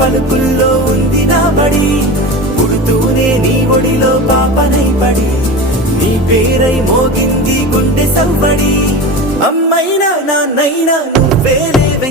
పలుకుల్లో ఉంది నా బడి, పుడుతూనే నీ ఒడిలో పాపనై పడి, నీ పేరై మోగింది గుండె సవ్వడి. అమ్మైనా నాన్నైనా నువ్వేలేవే